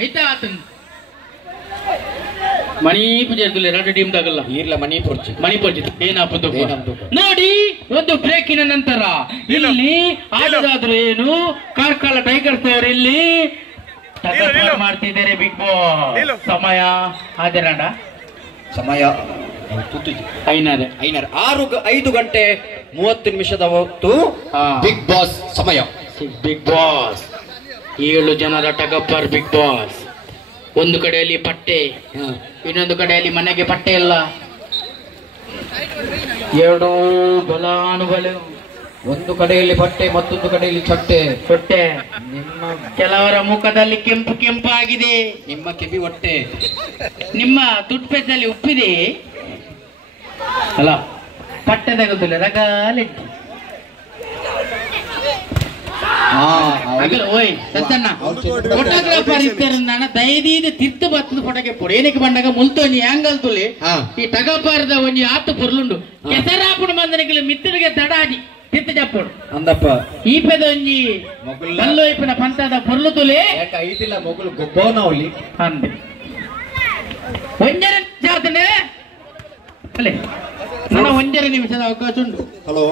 ಆಯ್ತಾ ಆತನ್ ಮಣಿಪುರ ಎರಡು ಟೀಮ್ ತಗಲ್ಲ ಇರ್ಲ ಮಣಿಪುರ ಏನಾಗ್ಬೋದು ನೋಡಿ. ಒಂದು ಬ್ರೇಕಿನ ನಂತರ ಇಲ್ಲಿ ಆಡೋದಾದ್ರು ಏನು ಕಾರ್ಕಳ ಟೈಗರ್ಸ್ ಅವರು ಇಲ್ಲಿ ಮಾಡ್ತಿದ್ದಾರೆ. ಬಿಗ್ ಬಾಸ್ ಸಮಯ ಆದರಣ ಸಮಯ 5 ಗಂಟೆ 30 ನಿಮಿಷದ ಹೊತ್ತು ಬಿಗ್ ಬಾಸ್ ಸಮಯ. ಬಿಗ್ ಬಾಸ್ 7 ಜನರ ಟಗಪ್ಪರ್ ಬಿಗ್ ಬಾಸ್. ಒಂದು ಕಡೆಯಲ್ಲಿ ಪಟ್ಟೆ, ಇನ್ನೊಂದು ಕಡೆಯಲ್ಲಿ ಮನೆಗೆ ಪಟ್ಟೆ ಇಲ್ಲ. 2 ಬಲಾನುಬಲ, ಒಂದು ಕಡೆಯಲ್ಲಿ ಬಟ್ಟೆ, ಮತ್ತೊಂದು ಕಡೆಯಲ್ಲಿ ಹೊಟ್ಟೆ. ನಿಮ್ಮ ಕೆಲವರ ಮುಖದಲ್ಲಿ ಕೆಂಪು ಆಗಿದೆ. ನಿಮ್ಮ ಕೆಬಿ ಹೊಟ್ಟೆ, ನಿಮ್ಮ ತುಟ್ಪೆದ್ದಲ್ಲಿ ಉಪ್ಪಿದೆ ಅಲ್ಲ. ಪಟ್ಟೆ ತೆಗೆದಿಲ್ಲ ರಗಾಲಿ ಓಯ್ ಸತ್ತಣ್ಣ ಫೋಟೋಗ್ರಾಫರ್ ಇದ್ದಾರ ದಯದೀದ ತಿರ್ತು ಬತ್ತದ ಫೋಟೋಗೆ ಪೋಡು ಏನಕ್ಕೆ ಬಂದಾಗ ಮುಲ್ತೋನಿ ಹ್ಯಾಂಗಲ್ ತುಲಿ ಈ ಟಗಪಾರದ ಒಂಜಿ ಆತು ಪೊರ್ಲುಂಡು ಕೆಸರಾಪುಣ ಮಂದನಿಗೆ ಮಿತ್ರರಿಗೆ ತಡಾಡಿ ತಿತ್ತು ಚಪ್ಪೋಡು ಅಂದಪ್ಪ ಈ ಪೆದ ಒಂಜಿ ಕಲ್ಲು ಇಪ್ಪಿನ ಪಂತದ ಪೊರ್ಲು ತುಲಿ ಐತಿಲ್ಲ ಮೊಗಲು ಗೊಬ್ಬವನವಲಿ ಅಂದೆ ಒಂಜರ ಜಾತನೆ ಅಲ್ಲೇ ನನ್ನ ಒಂಜರ ನಿಮಿಷದ ಅವಕಾಶ ಉಂಟು. ಹಲೋ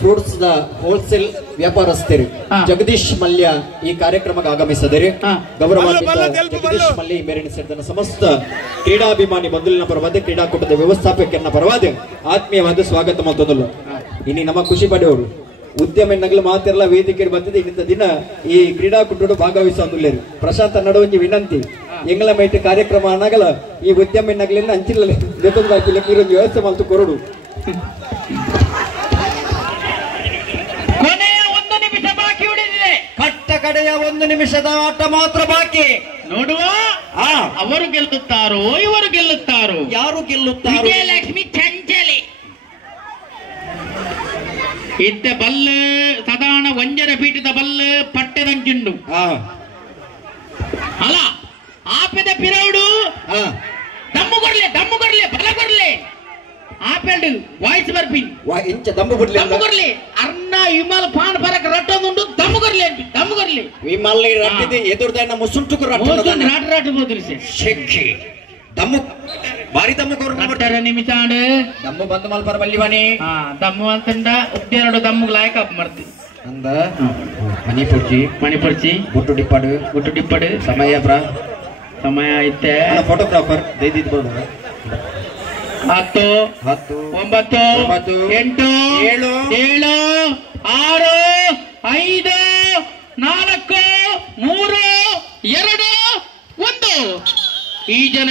ಫ್ರೂಟ್ಸ್ ದ ಹೋಲ್ಸೇಲ್ ವ್ಯಾಪಾರಸ್ಥರು ಜಗದೀಶ್ ಮಲ್ಯ ಈ ಕಾರ್ಯಕ್ರಮಕ್ಕೆ ಆಗಮಿಸಿದರೆ ಗೌರವಾನ್ವಿತ ಜಗದೀಶ್ ಮಲ್ಯ ಮೇರಿನ ಸೇರಿದ ಸಮಸ್ತ ಕ್ರೀಡಾಭಿಮಾನಿ ಬಂಧುಲಿನ ಪರವಾದ ಕ್ರೀಡಾಕೂಟದ ವ್ಯವಸ್ಥಾಪಕರನ್ನ ಪರವಾದ ಆತ್ಮೀಯವಾದ ಸ್ವಾಗತ ಮತ್ತೊಂದಲ್ಲ. ಇನ್ನು ನಮ್ಮ ಖುಷಿ ಪಡೆಯೋರು ಉದ್ಯಮ ನಗಲು ಮಾತೆಲ್ಲ ವೇದಿಕೆ ಬಂದಿದೆ. ಇಂಥ ದಿನ ಈ ಕ್ರೀಡಾಕೂಟದ ಭಾಗವಹಿಸೋದಿಲ್ಲೇರು ಪ್ರಶಾಂತ್ ನಡುವೆ ಒಂಜಿ ವಿನಂತಿ ಎಂಗ್ಲ ಮೈಟ್ ಕಾರ್ಯಕ್ರಮ ಅನ್ನಗಲ ಈ ಉದ್ಯಮ ನಗಲಿನ ಅಂಚಿಲ್ಲ ನೀರೊಂದು ವ್ಯವಸ್ಥೆ ಮಾಡ್ತು ಕೊರಡು. ಕಡೆಯ 1 ನಿಮಿಷದ ಆಟ ಮಾತ್ರ ಬಾಕಿ. ನೋಡುವ ಅವರು ಗೆಲ್ಲುತ್ತಾರೋ ಇವರು ಗೆಲ್ಲುತ್ತಾರೋ, ಯಾರು ಗೆಲ್ಲುತ್ತಾರೋ. ವಿಜಯಲಕ್ಷ್ಮಿ ಚಂಚಲಿ ಇದ್ದ ಬಲ್ಲು ಸಾಧಾರಣ ಒಂಜರ ಪೀಠದ ಬಲ್ಲು ಪಟ್ಟೆದಂಚುಂಡು ಅಲ್ಲ ಆಪೆದ ಪಿರೌಡು ದಮ್ಮು ಕೊಡ್ಲೆ ಬಲ ಕೊಡ್ಲೆ ಆಪೆಲ್ಡು ವಾಯ್ಸ್ ಬರ್ಪಿನ್ ಇಂಚ ದಮ್ಮು ಕೊಡ್ಲಿ ಅರ್ನ ವಿಮಲ್ ಪಾನ್ ಬರಕ ರಟ್ಟೊಂದುಂಡು ದಮ್ಮು ಕೊಡ್ಲಿ ವಿಮಲ್ ರಟ್ಟಿದೆ ಎದುರ್ದನ್ನ ಮುಸುಂಟುಕು ರಾಟ್ ಬೋದ್ರಿ ಶೆಕ್ಕಿ ದಮ್ಮು ಬಾರಿ ದಮ್ಮು ಕೊರ ನಿಮಿಷ ಆಡು ದಮ್ಮು ಬಂದು ಮಲ್ಪರ ಬಲ್ಲಿವಾನಿ ದಮ್ಮು ಅಂತಂಡ ಉದ್ದೇನಡು ದಮ್ಮು ಲಾಯಕ ಮಾಡ್ತಿ ಅಂದ ಮಣಿಪುರ್ಚಿ ಗುಟ್ಟು ಡಿಪ್ಪಡು ಸಮಯ ಐತೆ. ಫೋಟೋಗ್ರಾಫರ್ ದೈದಿದ್ ಬೋರ್ಡ್ 10 9 8 7 6 5 4 3 2 1 ಈ ಜನ